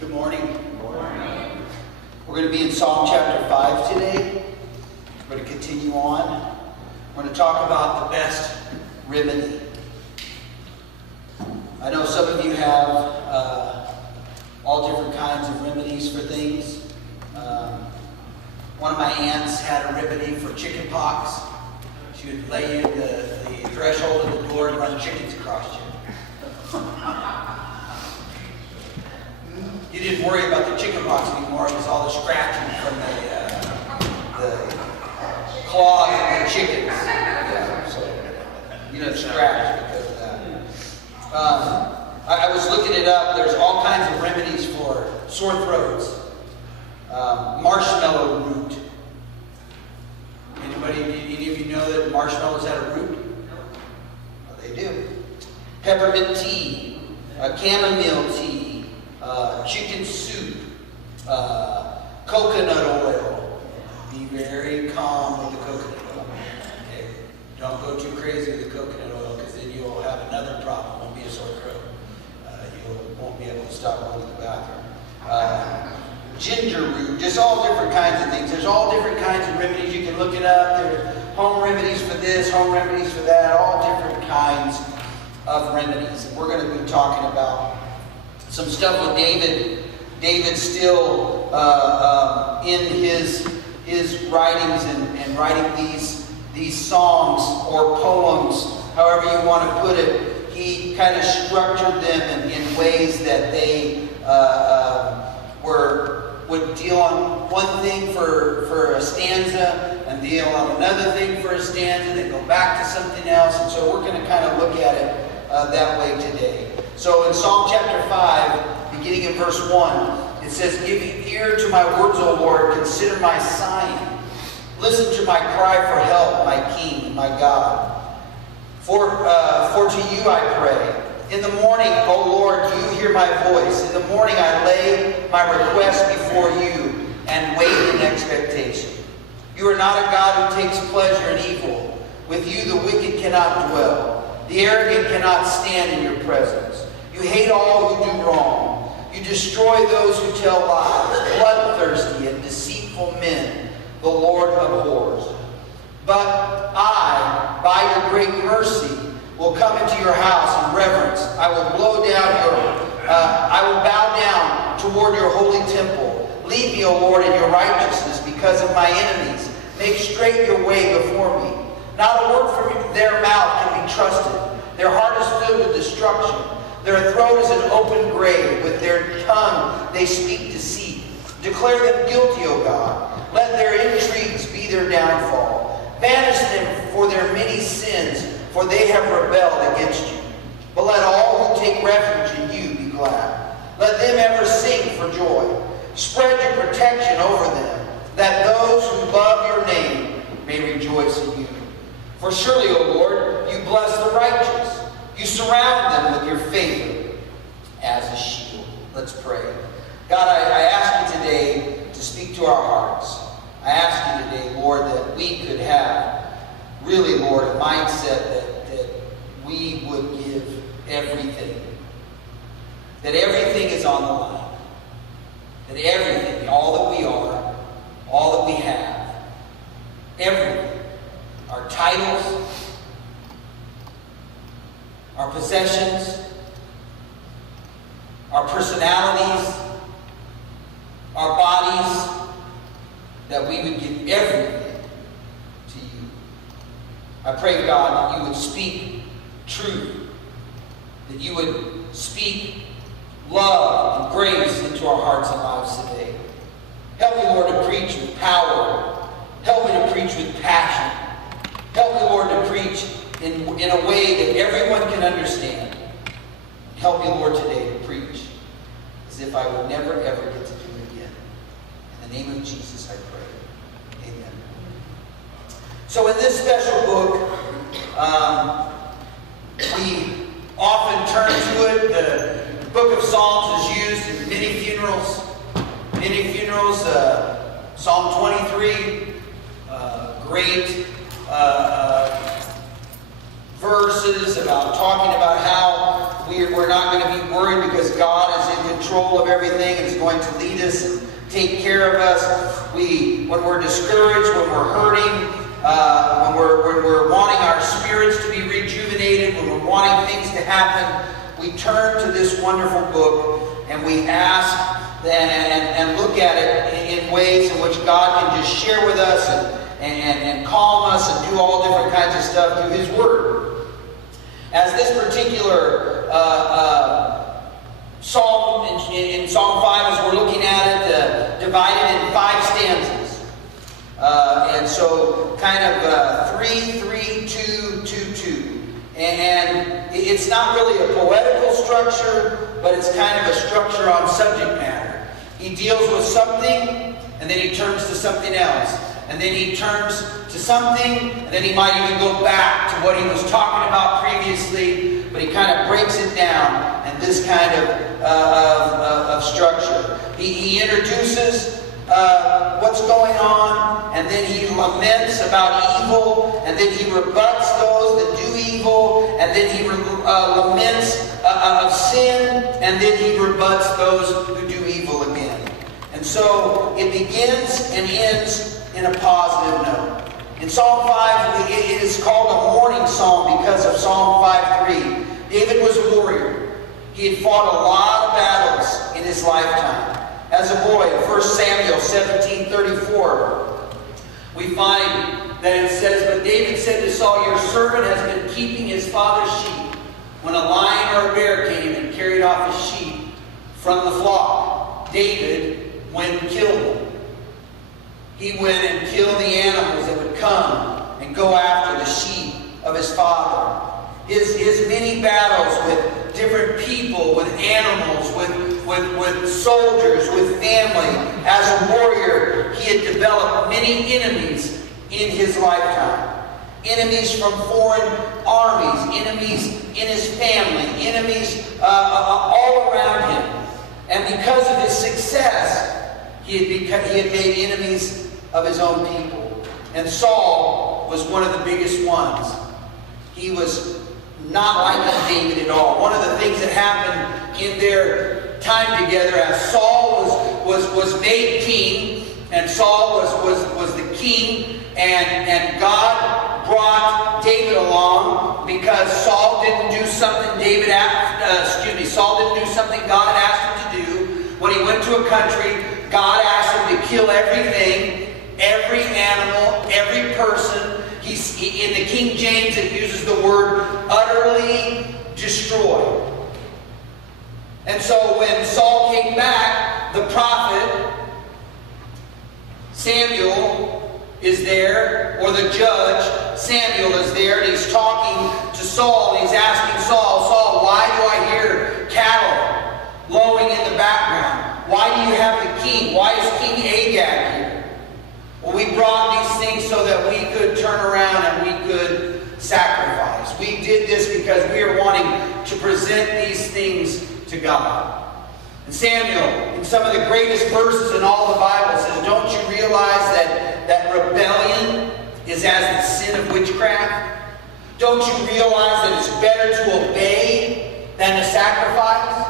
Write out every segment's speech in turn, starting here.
Good morning. Good morning. We're going to be in Psalm chapter 5 today. We're going to continue on. We're going to talk about the best remedy. I know some of you have all different kinds of remedies for things. One of my aunts had a remedy for chicken pox. She would lay you in the threshold of the door and run chickens across you. You didn't worry about the chicken pox anymore. It was all the scratching from the claws of the chickens. Yeah, so you don't scratch because of that. I was looking it up. There's all kinds of remedies for sore throats. Marshmallow root. Any of you know that marshmallows had a root? Well, they do. Peppermint tea, chamomile tea. Chicken soup, coconut oil. Be very calm with the coconut oil. Okay? Don't go too crazy with the coconut oil because then you'll have another problem. It won't be a sore throat. You won't be able to stop going to the bathroom. Ginger root, just all different kinds of things. There's all different kinds of remedies. You can look it up. There's home remedies for this, home remedies for that, all different kinds of remedies. And we're going to be talking about some stuff with David. David's still in his writings and writing these songs or poems, however you want to put it. He kind of structured them in ways that they would deal on one thing for a stanza and deal on another thing for a stanza, then go back to something else. And so we're going to kind of look at it that way today. So in Psalm chapter 5, beginning in verse 1, it says, "Give ear to my words, O Lord, consider my sighing. Listen to my cry for help, my King, my God. For to you I pray. In the morning, O Lord, you hear my voice. In the morning I lay my request before you and wait in expectation. You are not a God who takes pleasure in evil. With you the wicked cannot dwell. The arrogant cannot stand in your presence. You hate all who do wrong. You destroy those who tell lies, bloodthirsty and deceitful men, the Lord abhors. But I, by your great mercy, will come into your house in reverence. I will I will bow down toward your holy temple. Lead me, O Lord, in your righteousness because of my enemies. Make straight your way before me. Not a word from their mouth can be trusted. Their heart is filled with destruction. Their throat is an open grave. With their tongue they speak deceit. Declare them guilty, O God. Let their intrigues be their downfall. Banish them for their many sins, for they have rebelled against you. But let all who take refuge in you be glad. Let them ever sing for joy. Spread your protection over them, that those who love your name may rejoice in you. For surely, O Lord, you bless the righteous. You surround them with your favor as a shield." Let's pray. God, I ask you today to speak to our hearts. I ask you today, Lord, that we could have really, Lord, a mindset that we would give everything. That everything is on the line. That everything, all that we are, all that we have, everything, our titles, our possessions, our personalities, our bodies, that we would give everything to you. I pray, God, that you would speak truth, that you would speak love and grace into our hearts and lives today. Help me, Lord, to preach with power. Help me to preach with passion. Help me, Lord, to preach in a way that everyone can understand. Help me, Lord, today to preach as if I would never, ever get to do it again. In the name of Jesus, I pray. Amen. So in this special book, we often turn to it. The book of Psalms is used in many funerals. Psalm 23, great verses about talking about how we're not going to be worried because God is in control of everything and is going to lead us and take care of us. When we're discouraged, when we're hurting, when we're wanting our spirits to be rejuvenated, when we're wanting things to happen, we turn to this wonderful book and we ask and look at it in ways in which God can just share with us and calm us and do all different kinds of stuff through His Word. As this particular psalm in Psalm 5, as we're looking at it, divided in 5 stanzas. And so kind of 3, 3, 2, 2, 2. And it's not really a poetical structure, but it's kind of a structure on subject matter. He deals with something, and then he turns to something else. And then he turns to something, and then he might even go back to what he was talking about previously, but he kind of breaks it down in this kind of structure. He introduces what's going on, and then he laments about evil, and then he rebuts those that do evil, and then he laments of sin, and then he rebuts those who do evil again. And so it begins and ends in a positive note. In Psalm 5, it is called a mourning psalm because of Psalm 5:3. David was a warrior. He had fought a lot of battles in his lifetime. As a boy, in 1 Samuel 17:34, we find that it says, "But David said to Saul, your servant has been keeping his father's sheep. When a lion or a bear came and carried off his sheep from the flock, David went and killed them." He went and killed the animals that would come and go after the sheep of his father. His many battles with different people, with animals, with soldiers, with family. As a warrior, he had developed many enemies in his lifetime. Enemies from foreign armies, enemies in his family, enemies all around him. And because of his success, he had made enemies of his own people. And Saul was one of the biggest ones. He was not like David at all. One of the things that happened in their time together, as Saul was made king, and Saul was the king, and God brought David along because Saul didn't do something Saul didn't do something God asked him to do. When he went to a country, God asked him to kill everything, every animal, every person. In the King James, it uses the word utterly destroy. And so when Saul came back, the prophet Samuel is there, or the judge Samuel is there, and he's talking to Saul, and he's asking Saul, "Saul, why do I hear cattle lowing in the background? Why do you have the king? Why is King Agag here?" Well, we brought these things so that we could turn around and we could sacrifice. We did this because we are wanting to present these things to God. And Samuel, in some of the greatest verses in all the Bible, says, "Don't you realize that rebellion is as the sin of witchcraft? Don't you realize that it's better to obey than to sacrifice?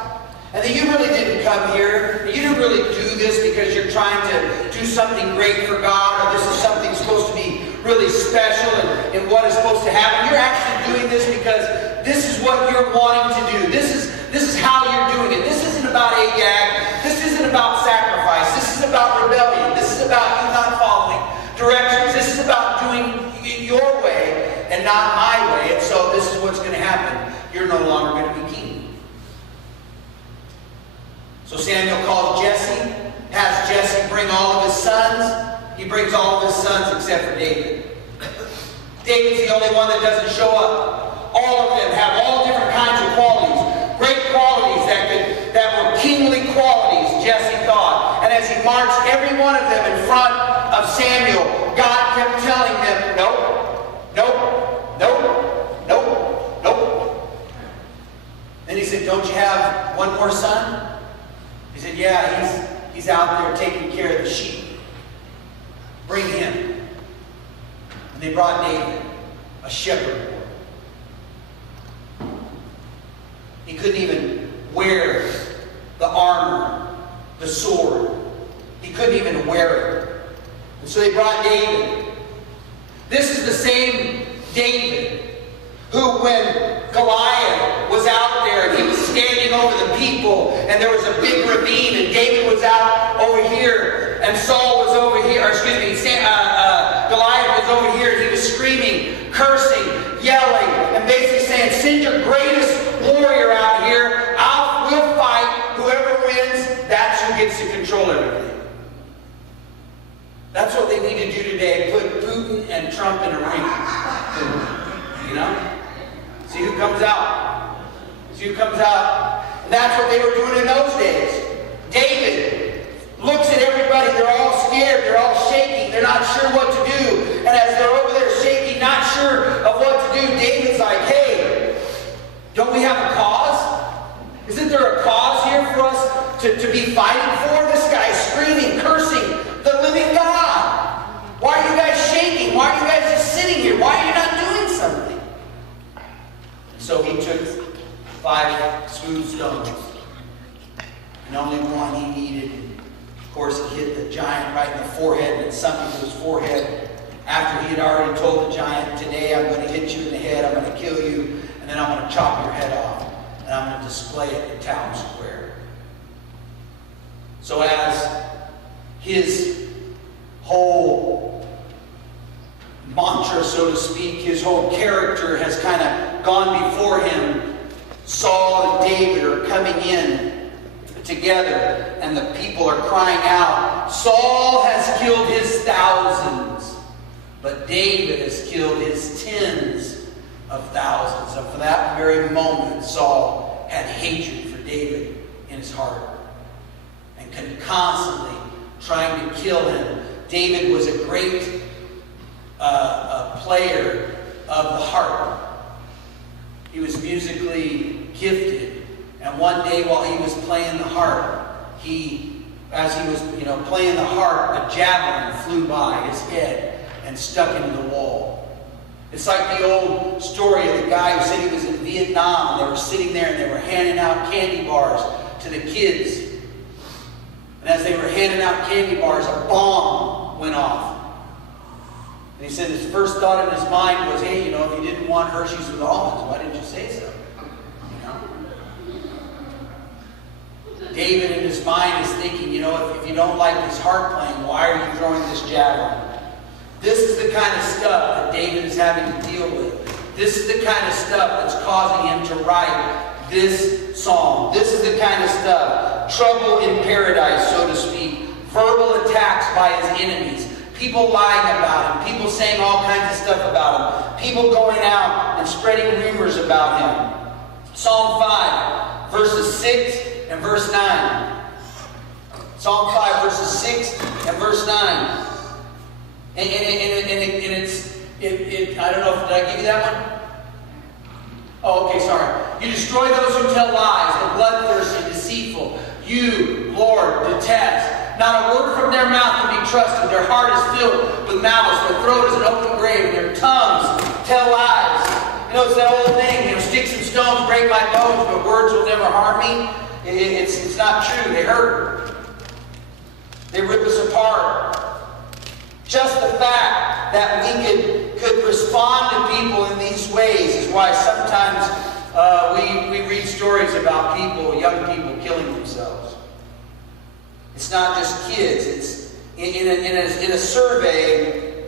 And that you really didn't come here, you didn't really do this because you're trying to do something great for God, or this is something supposed to be really special and what is supposed to happen. You're actually doing this because this is what you're wanting to do. This is how you're doing it. This isn't about Agag. This isn't about sacrifice. This is about rebellion. This is about you not following directions. This is about doing it your way and not my way. And so this is what's going to happen. You're no longer going to be king." So Samuel calls Jesse, has Jesse bring all of his sons. He brings all of his sons except for David. David's the only one that doesn't show up. All of them have all different kinds of qualities. Great qualities that were kingly qualities, Jesse thought. And as he marched every one of them in front of Samuel, God kept telling them, "Nope, nope, nope, nope, nope." And he said, "Don't you have one more son?" He said, "Yeah, he's out there taking care of the sheep. Bring him." And they brought David, a shepherd boy. He couldn't even wear the armor, the sword. He couldn't even wear it. And so they brought David. This is the same David who, when Goliath was out there and he was standing over the people and there was a big ravine and David was out over here and Saul was over here, or excuse me, Goliath was over here and he was screaming, cursing, yelling, and basically saying, send your greatest warrior out here. We'll fight. Whoever wins, that's who gets to control everything. That's what they need to do today. Put Putin and Trump in a ring. You know? See who comes out. See who comes out. And that's what they were doing in those days. David looks at everybody. They're all scared. They're all shaking. They're not sure what to do. And as they're over there shaking, not sure of what to do, David's like, hey, don't we have a cause? Isn't there a cause here for us to be fighting for? This guy's screaming, cursing the living God. Why are you guys shaking? Why are you guys just sitting here? Why are you not doing something? So he took 5 smooth stones. And only one he needed. Of course, he hit the giant right in the forehead, and it sunk into his forehead. After he had already told the giant, today I'm going to hit you in the head, I'm going to kill you, and then I'm going to chop your head off. And I'm going to display it in town square. So as his whole mantra, so to speak, his whole character has kind of gone before him, Saul and David are coming in together, and the people are crying out, Saul has killed his thousands, but David has killed his tens of thousands. And for that very moment, Saul had hatred for David in his heart and constantly trying to kill him. David was a great player of the harp. He was musically gifted. And one day while he was playing the harp, as he was playing the harp, a javelin flew by his head and stuck into the wall. It's like the old story of the guy who said he was in Vietnam, and they were sitting there and they were handing out candy bars to the kids. And as they were handing out candy bars, a bomb went off. And he said his first thought in his mind was, hey, if you didn't want Hershey's with almonds, why didn't you say so? David in his mind is thinking, if you don't like this harp playing, why are you throwing this javelin? This is the kind of stuff that David is having to deal with. This is the kind of stuff that's causing him to write this psalm. This is the kind of stuff, trouble in paradise, so to speak, verbal attacks by his enemies, people lying about him, people saying all kinds of stuff about him, people going out and spreading rumors about him. Psalm 5, verses 6 and verse 9. Psalm 5, verses 6 and verse 9. And it's I don't know, did I give you that one? Oh, okay, sorry. You destroy those who tell lies, the bloodthirsty, deceitful. You, Lord, detest. Not a word from their mouth can be trusted. Their heart is filled with malice. Their throat is an open grave. Their tongues tell lies. It's that old thing, sticks and stones break my bones, but words will never harm me. It's not true. They hurt. They rip us apart. Just the fact that we could respond to people in these ways is why sometimes we read stories about people, young people, killing themselves. It's not just kids. It's in a survey.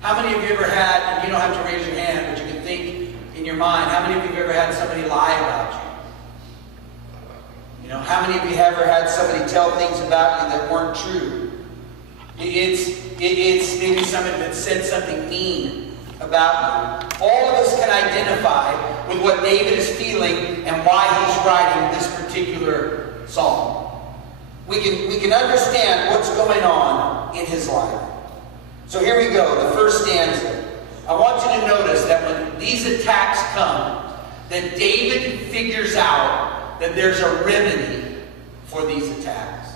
How many of you ever had, and you don't have to raise your hand, but you can think in your mind, how many of you have ever had somebody lie about you? How many of you have ever had somebody tell things about you that weren't true? It's maybe somebody that said something mean about you. All of us can identify with what David is feeling and why he's writing this particular psalm. We can understand what's going on in his life. So here we go, the first stanza. I want you to notice that when these attacks come, that David figures out that there's a remedy for these attacks.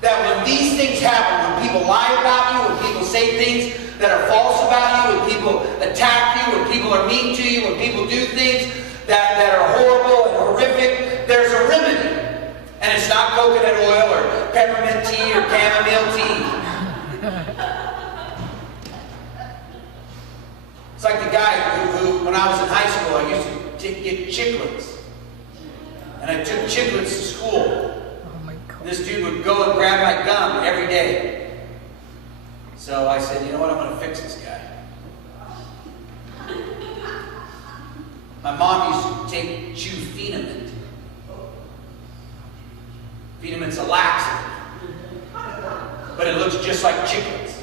That when these things happen, when people lie about you, when people say things that are false about you, when people attack you, when people are mean to you, when people do things that are horrible and horrific, there's a remedy. And it's not coconut oil or peppermint tea or chamomile tea. It's like the guy who when I was in high school, I used to get chiclets. And I took chiclets to school. Oh my God. This dude would go and grab my gum every day. So I said, you know what, I'm going to fix this guy. My mom used to chew Phenamint. Phenament's a laxative. But it looks just like chiclets.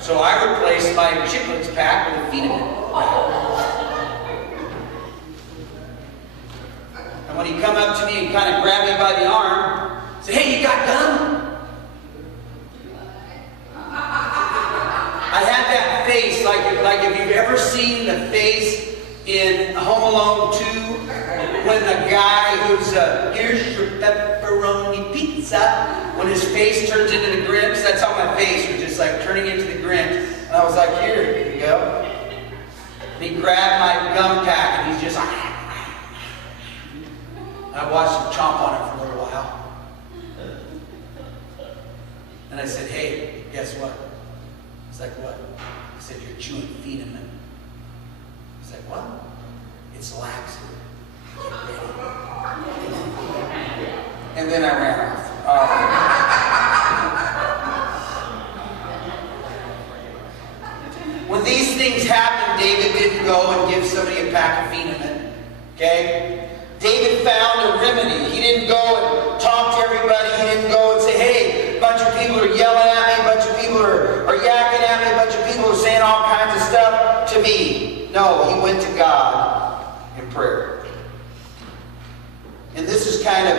So I replaced my chiclets pack with a Phenamint pack. And when he come up to me and kind of grabbed me by the arm, said, hey, you got gum? I had that face, like if you've ever seen the face in Home Alone 2, when the guy who's, here's your pepperoni pizza, when his face turns into the Grinch, that's how my face was just like turning into the Grinch. And I was like, here you go. And he grabbed my gum pack and he's just like, I watched him chomp on it for a little while. And I said, hey, guess what? He's like, what? I said, you're chewing Phenamint. He's like, what? It's laxative. Get ready. And then I ran off. When these things happened, David didn't go and give somebody a pack of Phenamint. Okay? David found a remedy. He didn't go and talk to everybody. He didn't go and say, hey, a bunch of people are yelling at me, a bunch of people are yakking at me, a bunch of people are saying all kinds of stuff to me. No, he went to God in prayer. And this is kind of,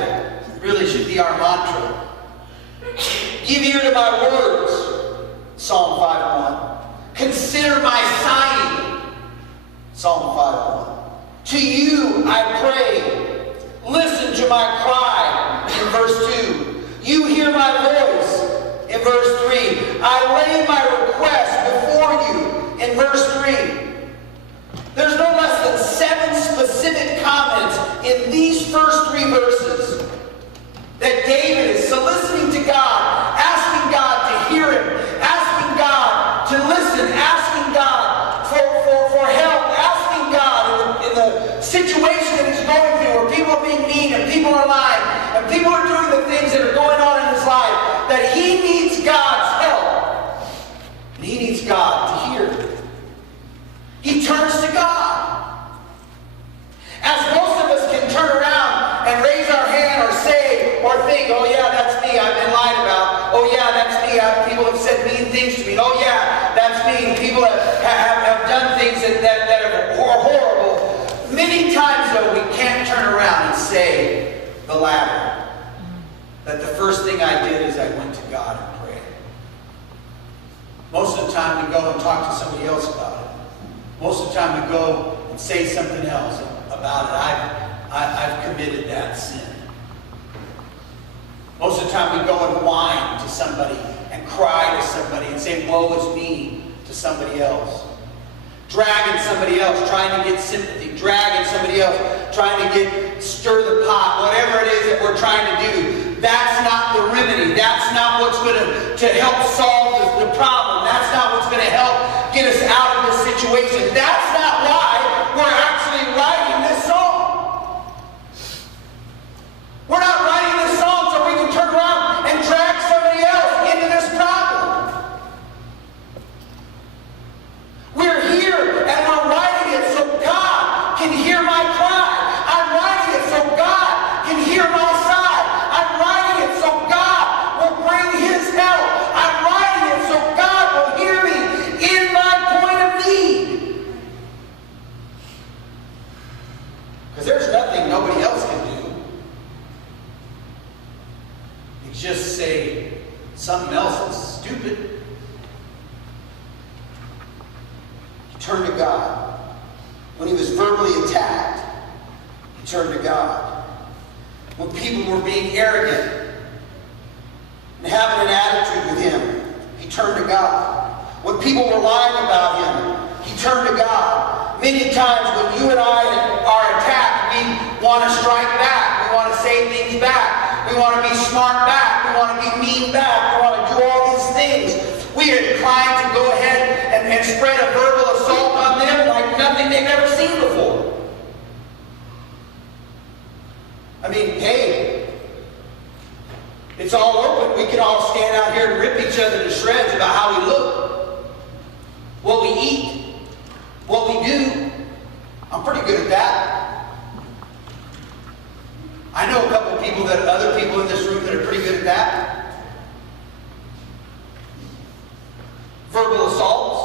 really should be our mantra. Give ear to my words, Psalm 5:1. Consider my sighing, Psalm 5:1. To you I pray. Listen to my cry, in verse 2. You hear my voice, in verse 3. I lay my request before you, in verse 3. There's no less than 7 specific comments in these first 3 verses that David is soliciting to God, asking God to hear him, asking God to listen, asking God for help, asking God in the situation that he's going through where people are being mean and people are lying and people are doing the things that are going on in his life, that he needs God's help. And he needs God to hear him. He turns to God. As most of us can turn around and raise our hand or say or think, oh yeah, that's me, I've been lied about. Oh yeah, that's me, people have said mean things to me. Oh yeah, that's me, people have done things that are horrible. Many times though, we can't turn around and say the latter. That the first thing I did is I went to God and prayed. Most of the time we go and talk to somebody else about it. Most of the time we go and say something else about it. I've committed that sin. Most of the time we go and whine to somebody and cry to somebody and say, woe is me, to somebody else. Dragging somebody else, trying to get sympathy. Dragging somebody else, trying to stir the pot. Whatever it is that we're trying to do. That's not the remedy. That's not what's going to help solve the problem. That's not what's going to help get us out of this situation. That's not why we're actually writing this song. We're not writing this song so we can turn around and drag somebody else into this problem. We're here and we're writing it so God can hear my cry. I'm writing it so God can hear my sigh. I'm writing it so God will bring his help. I'm writing it so God will hear me in my point of need. Because there's nothing nobody else can do. You just say something else is stupid. He turned to God. When he was verbally attacked, he turned to God. When people were being arrogant and having an attitude with him, he turned to God. When people were lying about him, he turned to God. Many times when you and I are attacked, we want to strike back. We want to say things back. We want to be smart back. We want to be mean back. We want to do all these things. We are inclined to go ahead and spread a verbal assault on them like nothing they've ever seen before. I mean, hey, it's all open. We can all stand out here and rip each other to shreds about how we look, what we eat, what we do. I'm pretty good at that. I know a couple of people other people in this room that are pretty good at that. Verbal assaults.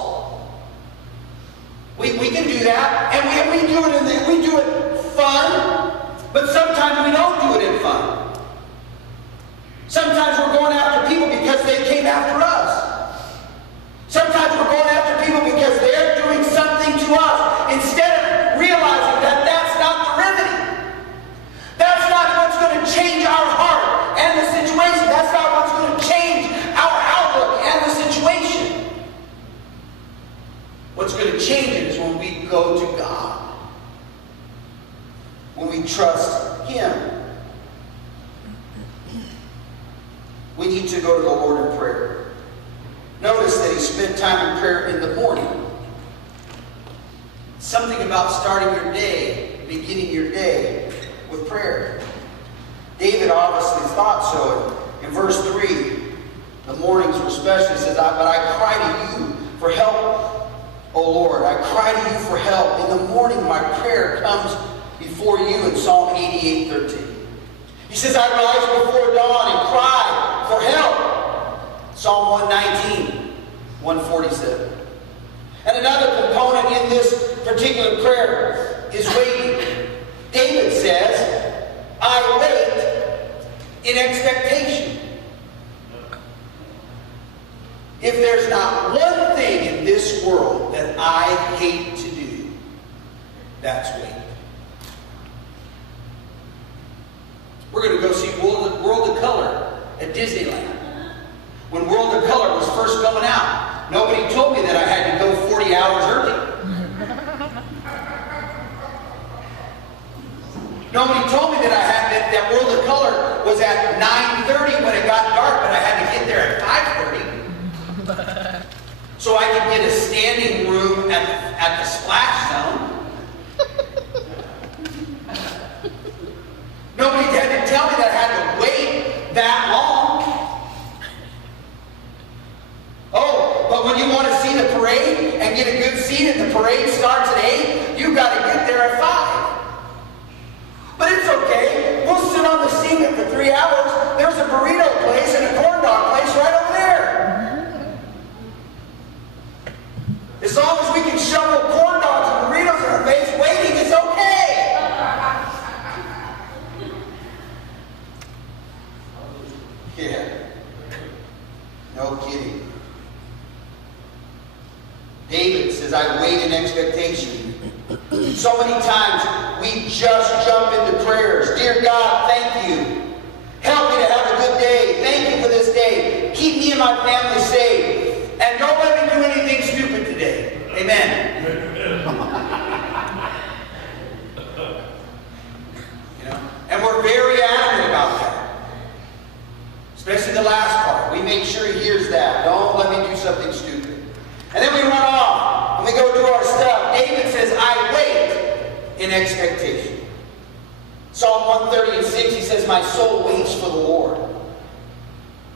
We can do that, and we do it fun, but sometimes we don't do it in fun. Sometimes we're going after people because they came after us. Sometimes we're going after people because they're doing something to us instead of realizing that that's not the remedy. That's not what's going to change our heart and the situation. That's not what's going to change our outlook and the situation. What's going to change it is when we go to God. When we trust Him. We need to go to the Lord in prayer. Notice that he spent time in prayer in the morning. Something about starting your day, beginning your day with prayer. David obviously thought so. In verse 3, the mornings were special. He says, but I cry to you for help, O Lord. I cry to you for help. In the morning my prayer comes before you in Psalm 88:13. He says, I rise before dawn and cry for help. Psalm 119, 147. And another component in this particular prayer is waiting. David says, I wait in expectation. If there's not one thing in this world that I hate to do, that's wait. We're going to go see World of Color at Disneyland. When World of Color was first coming out, nobody told me that I had to go 40 hours early. Nobody told me that that World of Color was at 9:30 when it got dark, but I had to get there at 5:30. So I could get a standing room at the splash zone. Nobody had to tell me that I had to wait that long. Oh, but when you want to see the parade and get a good seat and the parade starts at 8, you've got to get there at 5. But it's okay. We'll sit on the seat for 3 hours. There's a burrito place and a corn dog place right over there. As long as we can shovel corn dogs and burritos in our face waiting, it's okay. Yeah. No kidding. David says, I wait in expectation. So many times we just jump into prayers. Dear God, thank you. Help me to have a good day. Thank you for this day. Keep me and my family safe. And don't let me do anything stupid today. Amen. You know, and we're very adamant about that. Especially the last part. We make sure he hears that. Don't let me do something stupid. And then we run off and we go do our stuff. David says, I wait in expectation. Psalm 130:6, he says, my soul waits for the Lord.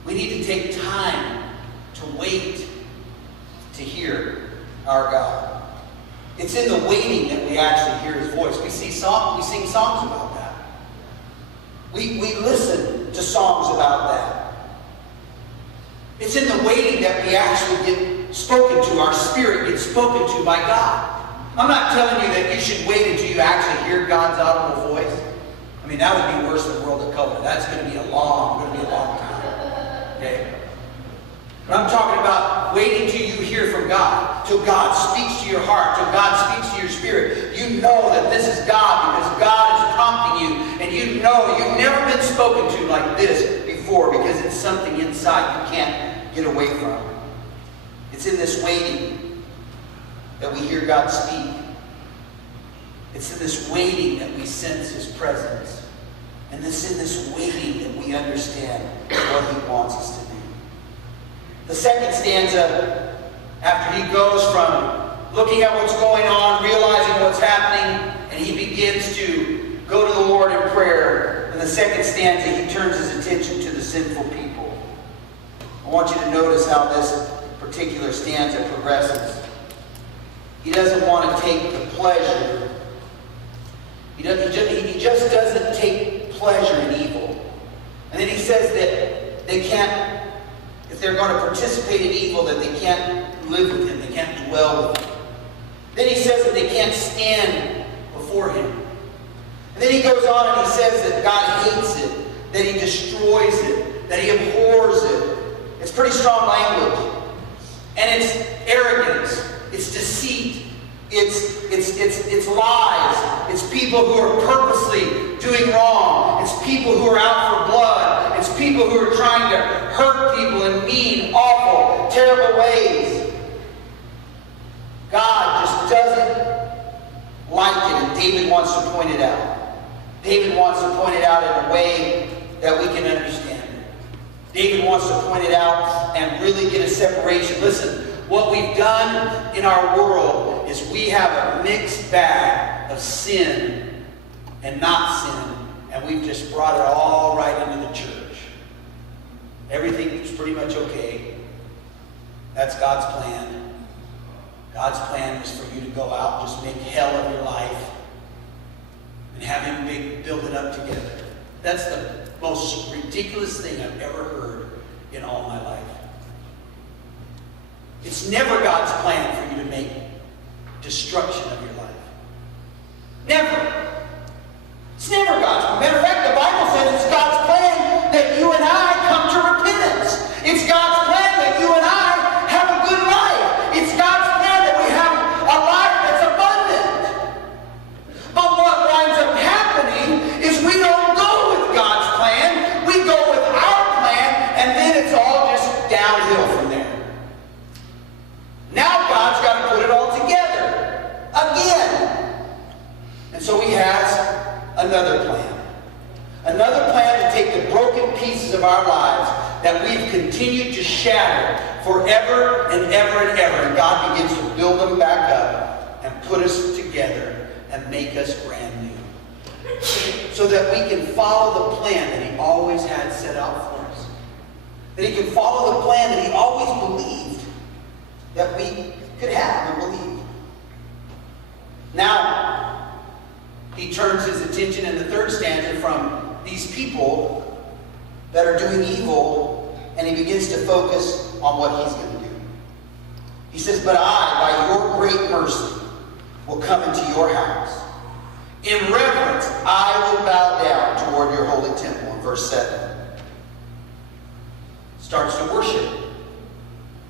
We need to take time to wait to hear our God. It's in the waiting that we actually hear his voice. We sing songs about that. We listen to songs about that. It's in the waiting that we actually get spoken to. Our spirit gets spoken to by God. I'm not telling you that you should wait until you actually hear God's audible voice. I mean, that would be worse than World of Color. That's going to be a long time. Okay? But I'm talking about waiting till you hear from God, till God speaks to your heart, till God speaks to your spirit. You know that this is God because God is prompting you, and you know you've never been spoken to like this before because it's something inside you can't get away from. It's in this waiting that we hear God speak. It's in this waiting that we sense His presence. And it's in this waiting that we understand what He wants us to do. The second stanza, after he goes from looking at what's going on, realizing what's happening, and he begins to go to the Lord in prayer. In the second stanza, he turns his attention to the sinful people. I want you to notice how this particular stanza progresses. He doesn't want to take the pleasure. He just doesn't take pleasure in evil. And then he says that they can't, if they're going to participate in evil, that they can't live with Him, they can't dwell with Him. Then he says that they can't stand before Him. And then he goes on and he says that God hates it, that He destroys it, that He abhors it. It's pretty strong language. And it's arrogance, it's deceit, it's lies, it's people who are purposely doing wrong, it's people who are out for blood, it's people who are trying to hurt people in mean, awful, terrible ways. God just doesn't like it, and David wants to point it out. David wants to point it out in a way that we can understand it. David wants to point it out and really get a separation. Listen, what we've done in our world is we have a mixed bag of sin and not sin, and we've just brought it all right into the church. Everything's pretty much okay. That's God's plan. God's plan is for you to go out and just make hell of your life and have Him build it up together. That's the most ridiculous thing I've ever heard in all my life. It's never God's plan for you to make destruction of your life. Never. It's never God's plan. Matter of fact, the Bible says it's God's plan that you and I come to repentance. It's God's plan that you and I have a good life. It's God's plan that we have a life that's abundant. But what winds up happening is we don't go with God's plan. We go with our plan, and then it's all just downhill from there. Now God's got to put it all together again. And so He has another plan. Another plan to take the broken pieces of our lives that we've continued to shatter forever and ever and ever. And God begins to build them back up and put us together and make us brand new. So that we can follow the plan that He always had set out for us. That He can follow the plan that He always believed that we could have and believe. Now, He turns His attention in the third stanza from these people that are doing evil, and He begins to focus on what He's going to do. He says, "But I, by Your great mercy, will come into Your house. In reverence, I will bow down toward Your holy temple." In verse 7. Starts to worship.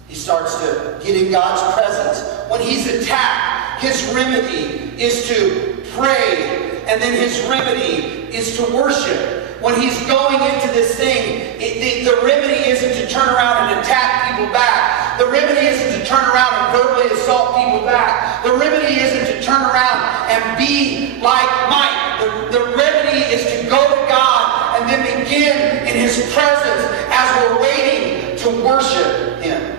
He starts to get in God's presence. When he's attacked, his remedy is to pray, and then his remedy is to worship. When he's going into this thing, the remedy isn't to turn around and attack people back. The remedy isn't to turn around and verbally assault people back. The remedy isn't to turn around and be like Mike. The remedy is to go to God and then begin in His presence as we're waiting to worship Him.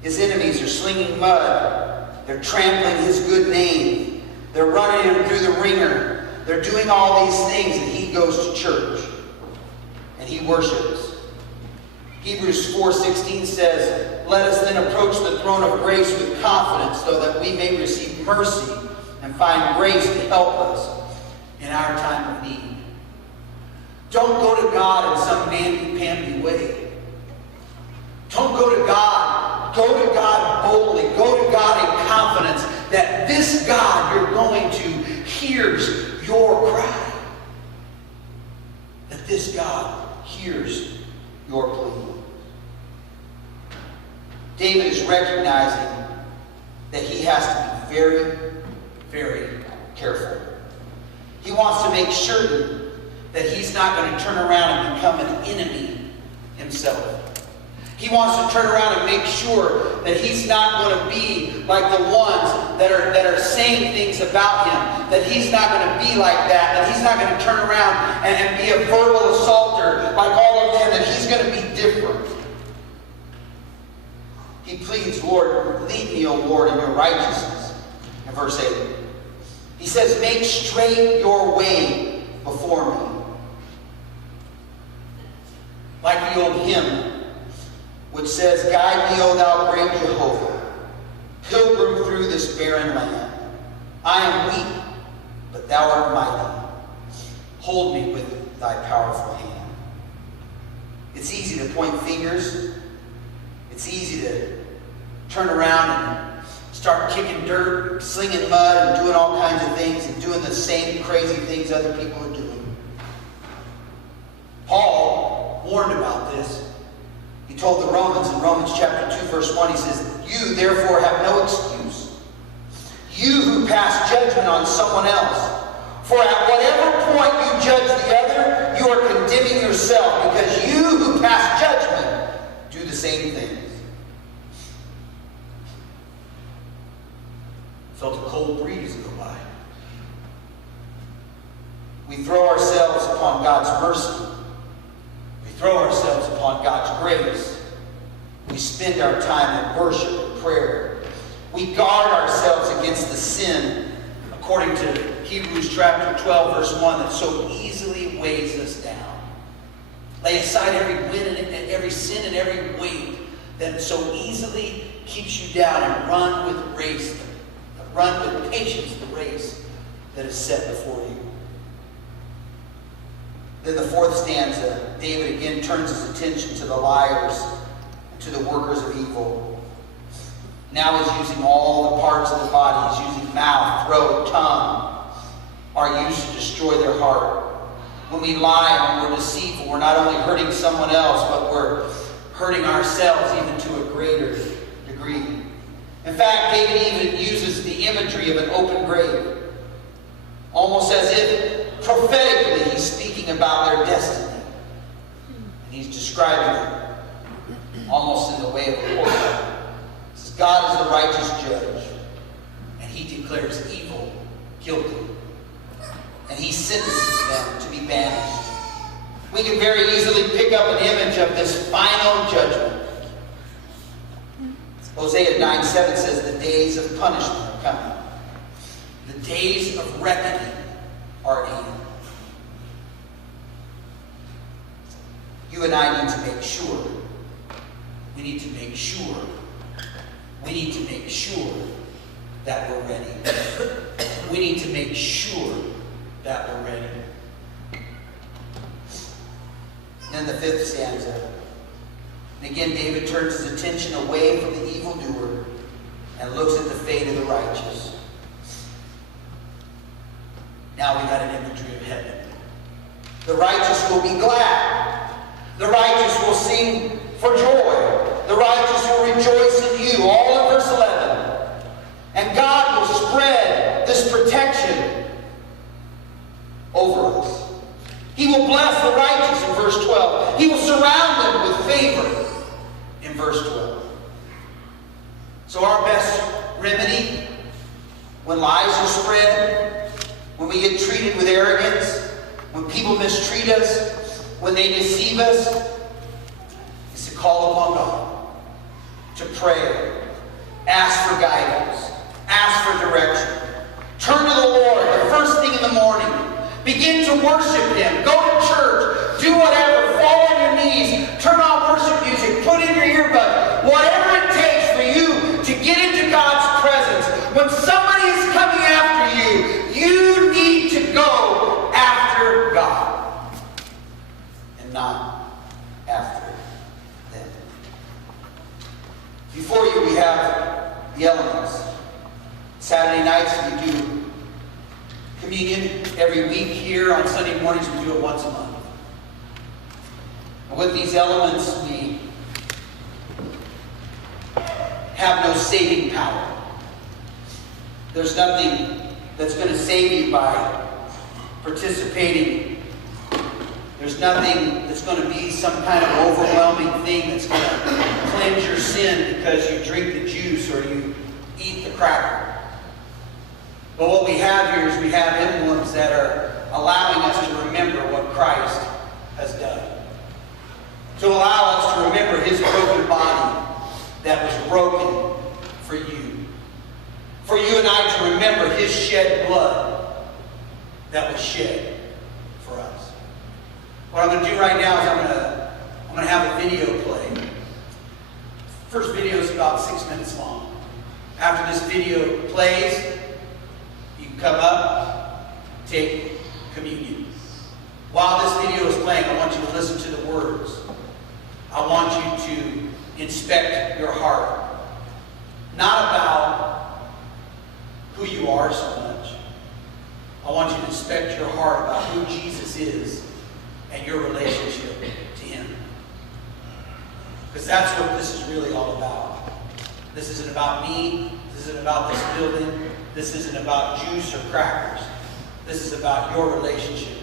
His enemies are slinging mud. They're trampling His good name. They're running Him through the ringer. They're doing all these things, and He goes to church. And He worships. Hebrews 4:16 says, "Let us then approach the throne of grace with confidence, so that we may receive mercy and find grace to help us in our time of need." Don't go to God in some namby-pamby way. Don't go to God. Go to God boldly. Go to God in confidence that this God you're going to hears your cry. That this God hears your plea. David is recognizing that he has to be very, very careful. He wants to make sure that he's not going to turn around and become an enemy himself. He wants to turn around and make sure that he's not going to be like the ones that are saying things about him. That he's not going to be like that. That he's not going to turn around and be a verbal assaulter like all of them. That he's going to be different. He pleads, Lord, lead me, O Lord, in your righteousness. In verse 8. He says, make straight your way before me. Like the old hymn, which says, guide me, O thou great Jehovah, pilgrim through this barren land. I am weak, but thou art mighty. Hold me with thy powerful hand. It's easy to point fingers. It's easy to turn around and start kicking dirt, slinging mud, and doing all kinds of things, and doing the same crazy things other people are doing. Paul warned about this. He told the Romans in Romans chapter 2, verse 1, he says, you therefore have no excuse, you who pass judgment on someone else. For at whatever point you judge the other, you are condemning yourself, because you who pass judgment do the same things. Felt a cold breeze go by. We throw ourselves upon God's mercy. We throw ourselves upon God's grace. We spend our time in worship and prayer. We guard ourselves against the sin, according to Hebrews chapter 12, verse 1, that so easily weighs us down. Lay aside every sin and every weight that so easily keeps you down, and run with patience the race that is set before you. Then the fourth stanza, David again turns his attention to the liars and to the workers of evil. Now he's using all the parts of the body. He's using mouth, throat, tongue, are used to destroy their heart. When we lie, when we're deceitful, we're not only hurting someone else, but we're hurting ourselves even to a greater degree. In fact, David even uses the imagery of an open grave, almost as if prophetically he's speaking about their destiny. And he's describing it almost in the way of a portrait. He says, God is the righteous judge, and he declares evil guilty. And he sentences them to be banished. We can very easily pick up an image of this final judgment. Hosea 9:7 says, the days of punishment are coming. The days of reckoning are at hand. You and I need to make sure. We need to make sure. We need to make sure that we're ready. We need to make sure that we're ready. And then the fifth stanza. And again, David turns his attention away from the evildoer and looks at the fate of the righteous. Now we got an imagery of heaven. The righteous will be glad. The righteous will sing for joy. The righteous will rejoice in you. All in verse 11. And God will spread this protection over us. He will bless the righteous in verse 12. He will surround them with favor in verse 12. So our best remedy when lies are spread, when we get treated with arrogance, when people mistreat us, when they deceive us, is to call upon God, to pray, ask for guidance, ask for direction. Turn to the Lord the first thing in the morning. Begin to worship Him. Go to church. Do whatever. Fall on your knees. Turn on worship music. Put in your earbud. Whatever it takes for you to get into God's presence. When somebody is coming after you, you need to go after God and not after them. Before you, we have the elements. Saturday nights we do communion every week here. On Sunday mornings we do it once a month. And with these elements we have no saving power. There's nothing that's going to save you by participating There's nothing that's going to be some kind of overwhelming thing that's going to cleanse your sin because you drink the juice or you eat the cracker. But what we have here is we have emblems that are allowing us to remember what Christ has done. To allow us to remember his broken body that was broken for you. For you and I to remember his shed blood that was shed for us. What I'm going to do right now is I'm going to have a video play. First video is about 6 minutes long. After this video plays, you can come up, take communion. While this video is playing, I want you to listen to the words. I want you to inspect your heart. Not about who you are so much. I want you to inspect your heart about who Jesus is and your relationship to him. Because that's what this is really all about. This isn't about me. This isn't about this building. This isn't about juice or crackers. This is about your relationship